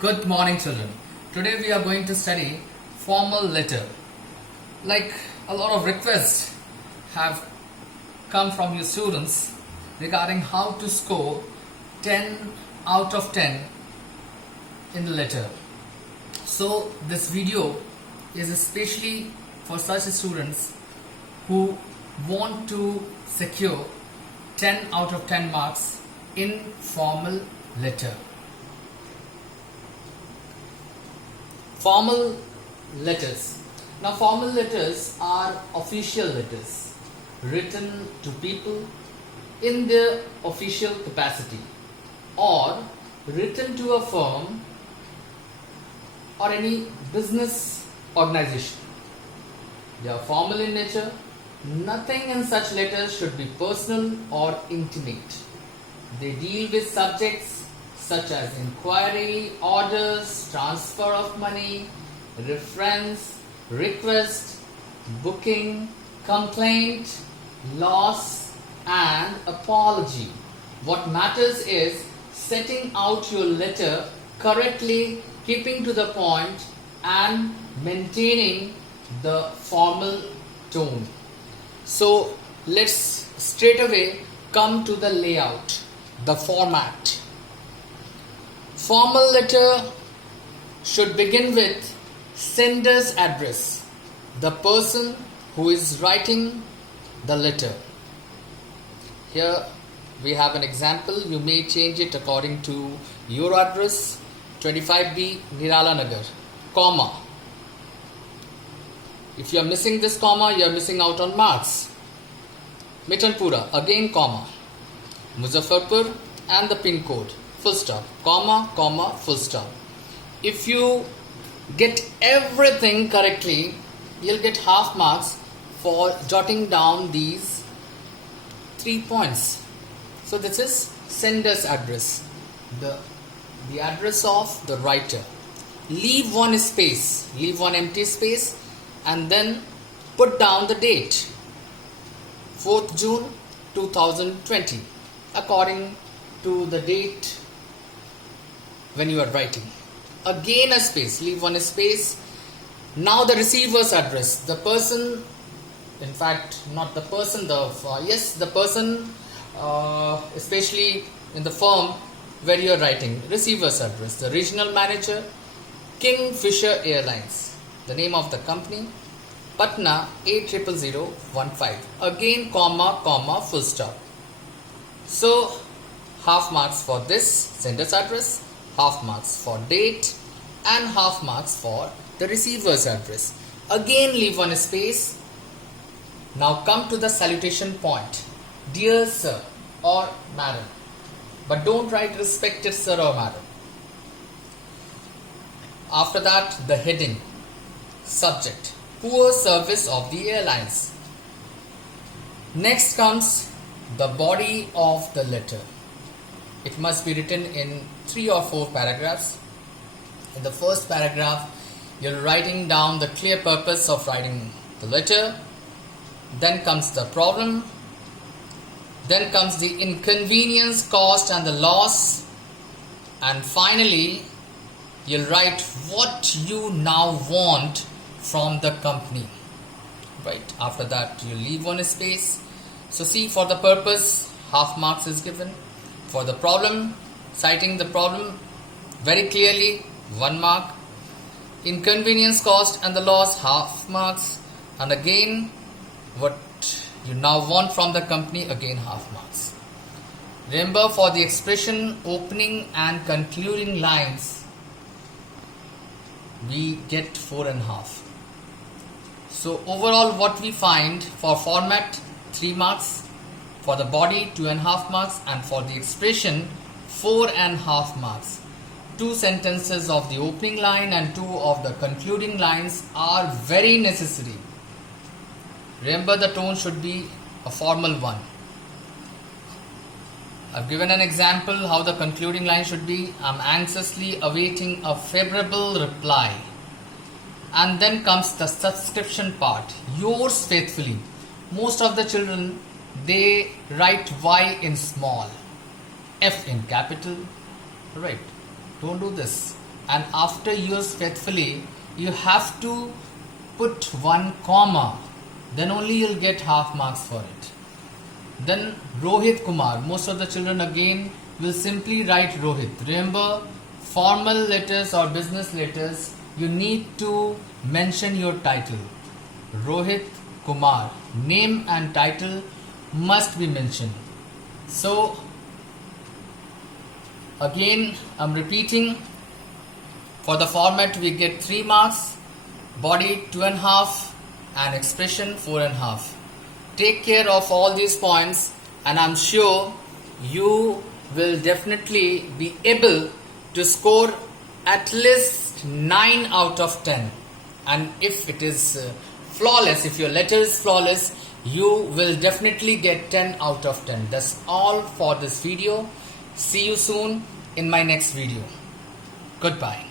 Good morning, children. Today we are going to study formal letter. Like a lot of requests have come from you students regarding how to score 10 out of 10 in the letter. So this video is especially for such students who want to secure 10 out of 10 marks in formal letter. Formal letters. Now formal letters are official letters written to people in their official capacity or written to a firm or any business organization. They are formal in nature. Nothing in such letters should be personal or intimate. They deal with subjects such as inquiry, orders, transfer of money, reference, request, booking, complaint, loss and apology. What matters is setting out your letter correctly, keeping to the point and maintaining the formal tone. So let's straight away come to the layout, the format. Formal letter should begin with sender's address, the person who is writing the letter. Here we have an example. You may change it according to your address, 25B Nirala Nagar, comma. If you are missing this comma, you are missing out on marks. Mitanpura, again comma. Muzaffarpur and the pin code, full stop, comma, full stop. If you get everything correctly, you'll get half marks for jotting down these 3 points. So this is sender's address, the address of the writer. Leave one space, leave one empty space and then put down the date, 4th June 2020, according to the date when you are writing. Again a space, leave one space. Now the receiver's address, the person, in fact not the person, the person, especially in the firm where you are writing, receiver's address, the regional manager, Kingfisher Airlines, the name of the company, Patna 800015, again comma, full stop. So half marks for this sender's address, half marks for date and half marks for the receiver's address. Again leave one space. Now come to the salutation point, dear sir or madam, but don't write respected sir or madam. After that the heading, subject, poor service of the airlines. Next comes the body of the letter. It must be written in 3 or 4 paragraphs. In the first paragraph, you're writing down the clear purpose of writing the letter. Then comes the problem. Then comes the inconvenience, cost and the loss. And finally, you'll write what you now want from the company. Right. After that, you leave one space. So see, for the purpose, half marks is given. For the problem, citing the problem very clearly, 1 mark. Inconvenience, cost and the loss, half marks. And again, what you now want from the company, again half marks. Remember, for the expression, opening and concluding lines, we get 4.5. So overall what we find for format, 3 marks. For the body, 2.5 marks, and for the expression, 4.5 marks. 2 sentences of the opening line and 2 of the concluding lines are very necessary. Remember, the tone should be a formal one. I've given an example how the concluding line should be. I'm anxiously awaiting a favorable reply. And then comes the subscription part, yours faithfully. Most of the children, they write Y in small, F in capital. Right, don't do this. and after use faithfully, you have to put one comma. Then only you'll get half marks for it. Then Rohit Kumar. Most of the children again will simply write Rohit. Remember, formal letters or business letters, you need to mention your title. Rohit Kumar. Name and title must be mentioned. So, again, I'm repeating. For the format, we get 3 marks, body 2.5, and expression 4.5. Take care of all these points, and I'm sure you will definitely be able to score at least 9 out of 10. And if it is flawless, if your letter is flawless, you will definitely get 10 out of 10. That's all for this video. See you soon in my next video. Goodbye.